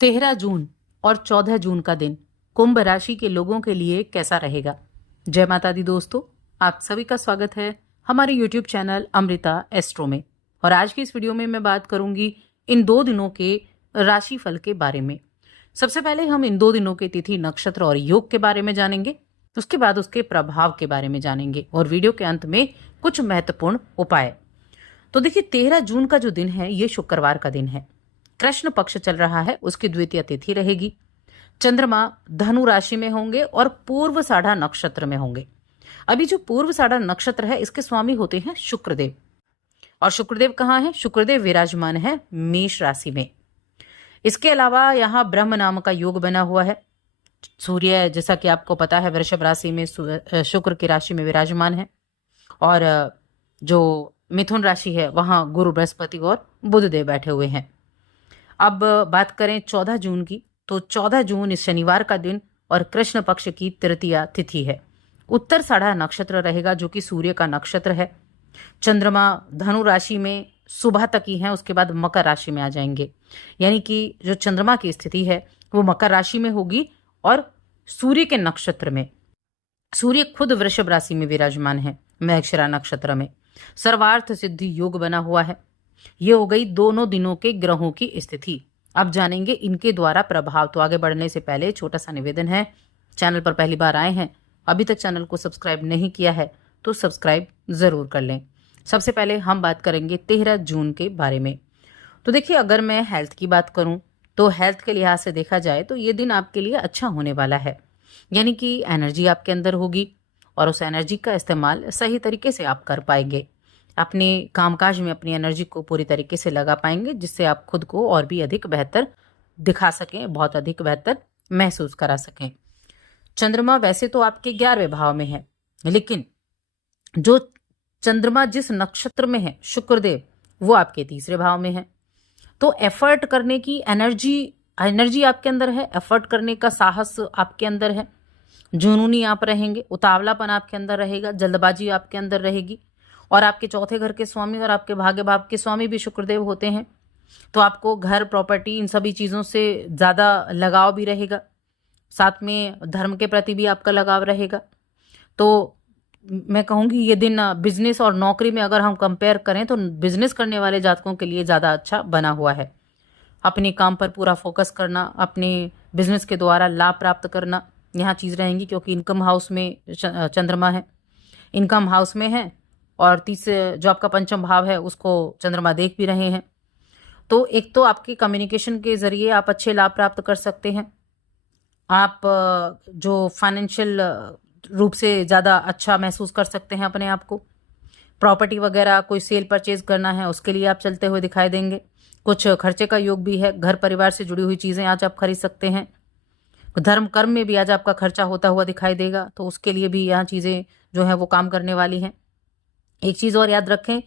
13 जून और 14 जून का दिन कुंभ राशि के लोगों के लिए कैसा रहेगा। जय माता दी दोस्तों, आप सभी का स्वागत है हमारे यूट्यूब चैनल अमृता एस्ट्रो में। और आज की इस वीडियो में मैं बात करूंगी इन 2 दिनों के राशिफल के बारे में। सबसे पहले हम इन 2 दिनों के तिथि, नक्षत्र और योग के बारे में जानेंगे। उसके बाद उसके प्रभाव के बारे में जानेंगे और वीडियो के अंत में कुछ महत्वपूर्ण उपाय। तो देखिए, 13 जून का जो दिन है ये शुक्रवार का दिन है। कृष्ण पक्ष चल रहा है, उसकी द्वितीय तिथि रहेगी। चंद्रमा धनु राशि में होंगे और पूर्व साढ़ा नक्षत्र में होंगे। अभी जो पूर्व साढ़ा नक्षत्र है इसके स्वामी होते हैं शुक्रदेव। और शुक्रदेव कहाँ है? शुक्रदेव विराजमान है मेष राशि में। इसके अलावा यहाँ ब्रह्म नाम का योग बना हुआ है। सूर्य, जैसा कि आपको पता है, वृषभ राशि में शुक्र की राशि में विराजमान है। और जो मिथुन राशि है वहां गुरु, बृहस्पति और बुध देव बैठे हुए हैं। अब बात करें 14 जून की, तो 14 जून इस शनिवार का दिन और कृष्ण पक्ष की तृतीया तिथि है। उत्तर साढ़ा नक्षत्र रहेगा जो कि सूर्य का नक्षत्र है। चंद्रमा धनु राशि में सुबह तक ही है, उसके बाद मकर राशि में आ जाएंगे। यानी कि जो चंद्रमा की स्थिति है वो मकर राशि में होगी और सूर्य के नक्षत्र में। सूर्य खुद वृषभ राशि में विराजमान है, मृगशिरा नक्षत्र में। सर्वार्थ सिद्धि योग बना हुआ है। ये हो गई दोनों दिनों के ग्रहों की स्थिति। अब जानेंगे इनके द्वारा प्रभाव। तो आगे बढ़ने से पहले छोटा सा निवेदन है, चैनल पर पहली बार आए हैं, अभी तक चैनल को सब्सक्राइब नहीं किया है तो सब्सक्राइब जरूर कर लें। सबसे पहले हम बात करेंगे 13 जून के बारे में। तो देखिए, अगर मैं हेल्थ की बात करूं तो हेल्थ के लिहाज से देखा जाए तो ये दिन आपके लिए अच्छा होने वाला है। यानी कि एनर्जी आपके अंदर होगी और उस एनर्जी का इस्तेमाल सही तरीके से आप कर पाएंगे। अपने कामकाज में अपनी एनर्जी को पूरी तरीके से लगा पाएंगे, जिससे आप खुद को और भी अधिक बेहतर दिखा सकें, बहुत अधिक बेहतर महसूस करा सकें। चंद्रमा वैसे तो आपके 11वें भाव में है, लेकिन जो चंद्रमा जिस नक्षत्र में है शुक्रदेव, वो आपके 3रे भाव में है। तो एफर्ट करने की एनर्जी आपके अंदर है, एफर्ट करने का साहस आपके अंदर है। जुनूनी आप रहेंगे, उतावलापन आपके अंदर रहेगा, जल्दबाजी आपके अंदर रहेगी। और आपके चौथे घर के स्वामी और आपके भाग्य भाव के स्वामी भी शुक्रदेव होते हैं। तो आपको घर, प्रॉपर्टी, इन सभी चीज़ों से ज़्यादा लगाव भी रहेगा। साथ में धर्म के प्रति भी आपका लगाव रहेगा। तो मैं कहूँगी ये दिन बिजनेस और नौकरी में अगर हम कंपेयर करें तो बिजनेस करने वाले जातकों के लिए ज़्यादा अच्छा बना हुआ है। अपने काम पर पूरा फोकस करना, अपने बिजनेस के द्वारा लाभ प्राप्त करना, यहाँ चीज़ रहेंगी। क्योंकि इनकम हाउस में चंद्रमा है, इनकम हाउस में है, और तीसरे जो आपका पंचम भाव है उसको चंद्रमा देख भी रहे हैं। तो एक तो आपके कम्युनिकेशन के जरिए आप अच्छे लाभ प्राप्त कर सकते हैं। आप जो फाइनेंशियल रूप से ज़्यादा अच्छा महसूस कर सकते हैं अपने आप को। प्रॉपर्टी वगैरह कोई सेल परचेज करना है उसके लिए आप चलते हुए दिखाई देंगे। कुछ खर्चे का योग भी है, घर परिवार से जुड़ी हुई चीज़ें आज आप खरीद सकते हैं। धर्म कर्म में भी आज आपका खर्चा होता हुआ दिखाई देगा, तो उसके लिए भी यहाँ चीज़ें जो है वो काम करने वाली हैं। एक चीज़ और याद रखें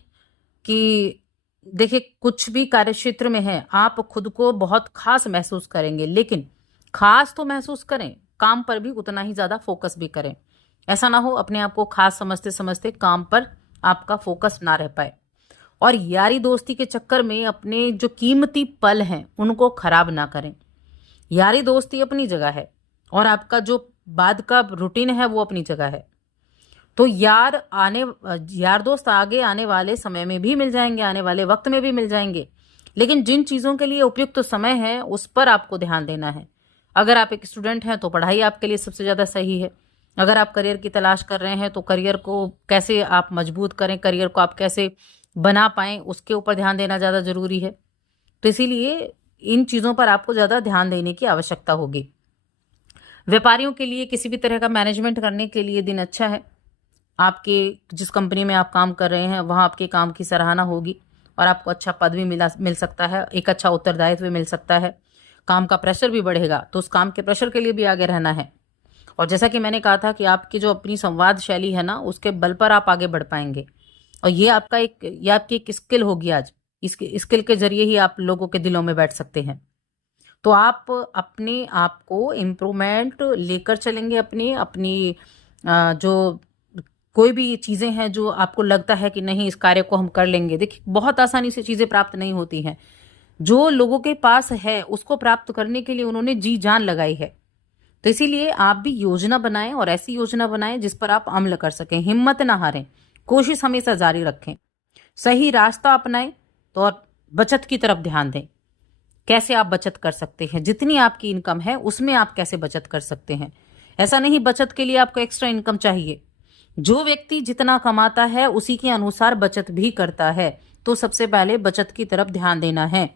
कि देखिए, कुछ भी कार्य क्षेत्र में है आप खुद को बहुत खास महसूस करेंगे, लेकिन खास तो महसूस करें, काम पर भी उतना ही ज़्यादा फोकस भी करें। ऐसा ना हो अपने आप को खास समझते समझते काम पर आपका फोकस ना रह पाए। और यारी दोस्ती के चक्कर में अपने जो कीमती पल हैं उनको खराब ना करें। यारी दोस्ती अपनी जगह है और आपका जो बाद का रूटीन है वो अपनी जगह है। तो यार दोस्त आगे आने वाले समय में भी मिल जाएंगे, आने वाले वक्त में भी मिल जाएंगे, लेकिन जिन चीज़ों के लिए उपयुक्त तो समय है उस पर आपको ध्यान देना है। अगर आप एक स्टूडेंट हैं तो पढ़ाई आपके लिए सबसे ज़्यादा सही है। अगर आप करियर की तलाश कर रहे हैं तो करियर को कैसे आप मजबूत करें, करियर को आप कैसे बना पाएं, उसके ऊपर ध्यान देना ज़्यादा ज़रूरी है। तो इसीलिए इन चीज़ों पर आपको ज़्यादा ध्यान देने की आवश्यकता होगी। व्यापारियों के लिए किसी भी तरह का मैनेजमेंट करने के लिए दिन अच्छा है। आपके जिस कंपनी में आप काम कर रहे हैं वहाँ आपके काम की सराहना होगी और आपको अच्छा पद भी मिल सकता है, एक अच्छा उत्तरदायित्व भी मिल सकता है। काम का प्रेशर भी बढ़ेगा, तो उस काम के प्रेशर के लिए भी आगे रहना है। और जैसा कि मैंने कहा था कि आपकी जो अपनी संवाद शैली है ना, उसके बल पर आप आगे बढ़ पाएंगे। और ये आपकी एक स्किल होगी आज। इस स्किल के जरिए ही आप लोगों के दिलों में बैठ सकते हैं। तो आप अपने आप को इम्प्रूवमेंट लेकर चलेंगे। अपनी जो कोई भी चीज़ें हैं जो आपको लगता है कि नहीं इस कार्य को हम कर लेंगे। देखिए, बहुत आसानी से चीज़ें प्राप्त नहीं होती हैं। जो लोगों के पास है उसको प्राप्त करने के लिए उन्होंने जी जान लगाई है। तो इसीलिए आप भी योजना बनाएं और ऐसी योजना बनाएं जिस पर आप अमल कर सकें। हिम्मत ना हारें, कोशिश हमेशा जारी रखें, सही रास्ता अपनाएं तो और बचत की तरफ ध्यान दें। कैसे आप बचत कर सकते हैं, जितनी आपकी इनकम है उसमें आप कैसे बचत कर सकते हैं। ऐसा नहीं बचत के लिए आपको एक्स्ट्रा इनकम चाहिए। जो व्यक्ति जितना कमाता है उसी के अनुसार बचत भी करता है। तो सबसे पहले बचत की तरफ ध्यान देना है।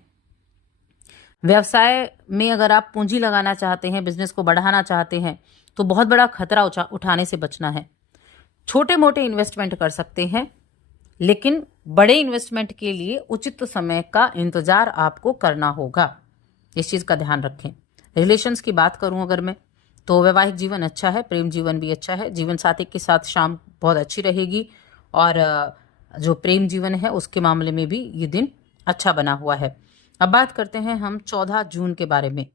व्यवसाय में अगर आप पूंजी लगाना चाहते हैं, बिजनेस को बढ़ाना चाहते हैं, तो बहुत बड़ा खतरा उठाने से बचना है। छोटे मोटे इन्वेस्टमेंट कर सकते हैं, लेकिन बड़े इन्वेस्टमेंट के लिए उचित समय का इंतजार आपको करना होगा। इस चीज का ध्यान रखें। रिलेशंस की बात करूं अगर मैं, तो वैवाहिक जीवन अच्छा है, प्रेम जीवन भी अच्छा है। जीवन साथी के साथ शाम बहुत अच्छी रहेगी और जो प्रेम जीवन है उसके मामले में भी ये दिन अच्छा बना हुआ है। अब बात करते हैं हम 14 जून के बारे में।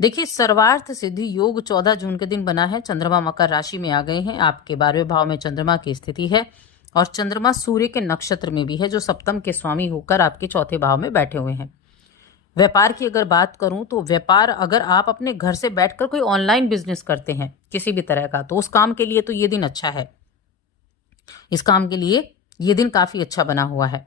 देखिए, सर्वार्थ सिद्धि योग 14 जून के दिन बना है। चंद्रमा मकर राशि में आ गए हैं। आपके 12वें भाव में चंद्रमा की स्थिति है और चंद्रमा सूर्य के नक्षत्र में भी है, जो सप्तम के स्वामी होकर आपके चौथे भाव में बैठे हुए हैं। व्यापार की अगर बात करूं तो व्यापार, अगर आप अपने घर से बैठकर कोई ऑनलाइन बिजनेस करते हैं किसी भी तरह का, तो उस काम के लिए तो ये दिन अच्छा है। इस काम के लिए ये दिन काफी अच्छा बना हुआ है।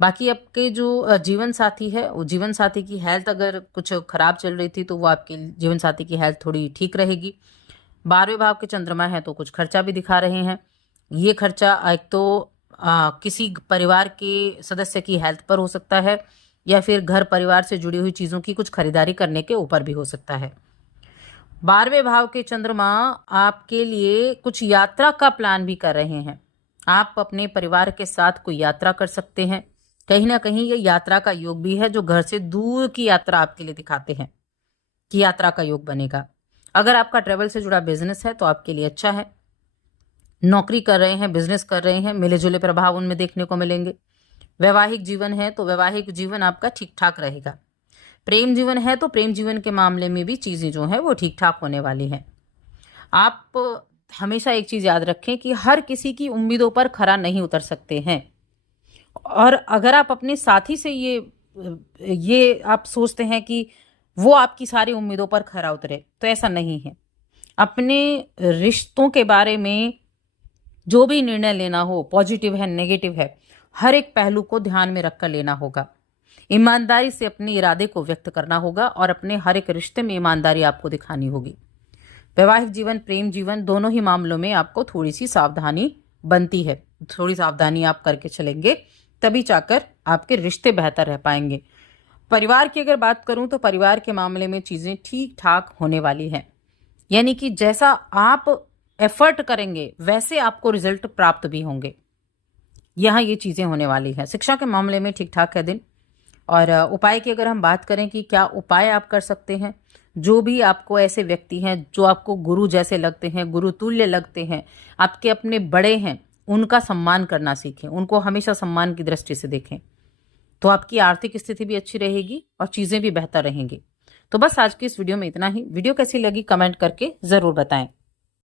बाकी आपके जो जीवन साथी है, वो जीवन साथी की हेल्थ अगर कुछ खराब चल रही थी तो वो आपके जीवन साथी की हेल्थ थोड़ी ठीक रहेगी। 12वें भाव के चंद्रमा है तो कुछ खर्चा भी दिखा रहे हैं। ये खर्चा एक तो किसी परिवार के सदस्य की हेल्थ पर हो सकता है, या फिर घर परिवार से जुड़ी हुई चीजों की कुछ खरीदारी करने के ऊपर भी हो सकता है। 12वें भाव के चंद्रमा आपके लिए कुछ यात्रा का प्लान भी कर रहे हैं। आप अपने परिवार के साथ कोई यात्रा कर सकते हैं। कहीं ना कहीं ये यात्रा का योग भी है, जो घर से दूर की यात्रा आपके लिए दिखाते हैं कि यात्रा का योग बनेगा। अगर आपका ट्रेवल से जुड़ा बिजनेस है तो आपके लिए अच्छा है। नौकरी कर रहे हैं, बिजनेस कर रहे हैं, मिले जुले प्रभाव उनमें देखने को मिलेंगे। वैवाहिक जीवन है तो वैवाहिक जीवन आपका ठीक ठाक रहेगा। प्रेम जीवन है तो प्रेम जीवन के मामले में भी चीजें जो है वो ठीक ठाक होने वाली हैं। आप हमेशा एक चीज याद रखें कि हर किसी की उम्मीदों पर खरा नहीं उतर सकते हैं। और अगर आप अपने साथी से ये आप सोचते हैं कि वो आपकी सारी उम्मीदों पर खरा उतरे, तो ऐसा नहीं है। अपने रिश्तों के बारे में जो भी निर्णय लेना हो, पॉजिटिव है नेगेटिव है, हर एक पहलू को ध्यान में रखकर लेना होगा। ईमानदारी से अपने इरादे को व्यक्त करना होगा और अपने हर एक रिश्ते में ईमानदारी आपको दिखानी होगी। वैवाहिक जीवन, प्रेम जीवन, दोनों ही मामलों में आपको थोड़ी सी सावधानी बनती है। थोड़ी सावधानी आप करके चलेंगे तभी जाकर आपके रिश्ते बेहतर रह पाएंगे। परिवार की अगर बात करूं तो परिवार के मामले में चीजें ठीक ठाक होने वाली हैं। यानी कि जैसा आप एफर्ट करेंगे वैसे आपको रिजल्ट प्राप्त भी होंगे। यहाँ ये चीजें होने वाली हैं। शिक्षा के मामले में ठीक ठाक है दिन। और उपाय की अगर हम बात करें कि क्या उपाय आप कर सकते हैं, जो भी आपको ऐसे व्यक्ति हैं जो आपको गुरु जैसे लगते हैं, गुरु तुल्य लगते हैं, आपके अपने बड़े हैं, उनका सम्मान करना सीखें। उनको हमेशा सम्मान की दृष्टि से देखें, तो आपकी आर्थिक स्थिति भी अच्छी रहेगी और चीजें भी बेहतर रहेंगी। तो बस आज की इस वीडियो में इतना ही। वीडियो कैसी लगी कमेंट करके जरूर बताएं।